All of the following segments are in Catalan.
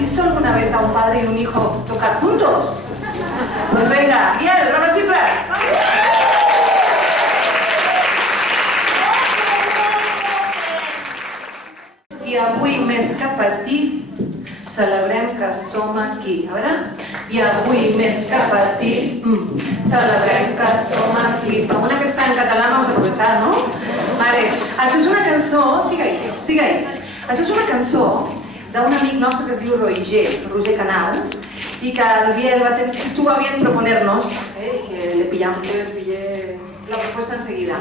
visto alguna vez a un padre y un hijo tocar juntos? Pues venga, Biel, reversible! I avui, més que patir, celebrem que som aquí. A veure? I avui, més que patir, celebrem que som aquí. Alguna que està en català vamos a aprovechar, ¿no? Vale. Això és una cançó... Sigue ahí. Això és una cançó d'un amic nostre que es diu Roger Canals, y que el Biel tuvo a bien proponernos, que le pillé la propuesta enseguida.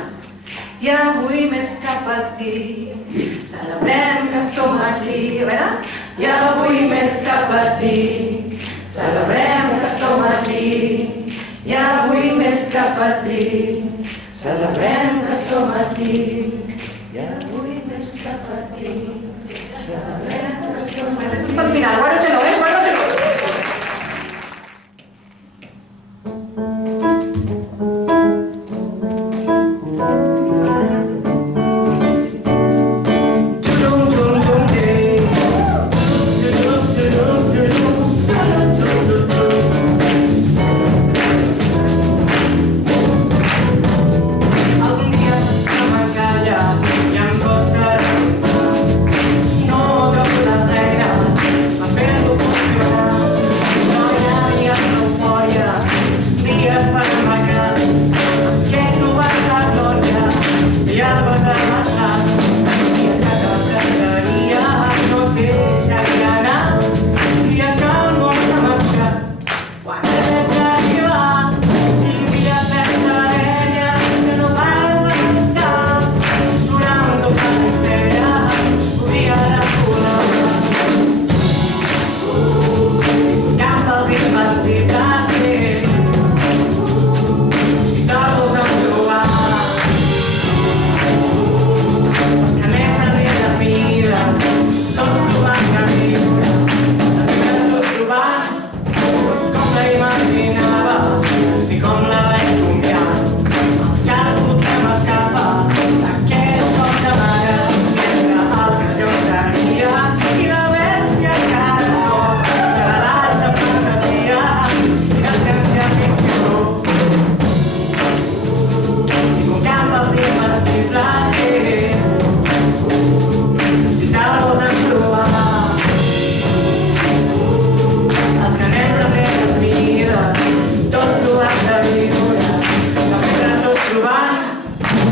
I avui més que patir, celebrem que som aquí, a veure? I avui més que patir, celebrem que som aquí. I avui més que patir, celebrem que som aquí. I avui més que patir, celebrem que som aquí. Eso es para el final, guárdatelo, guárdatelo.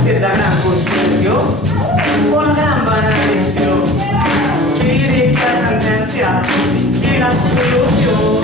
És la gran conspiració o la gran benedicció? Qui dicta sentència i la solució?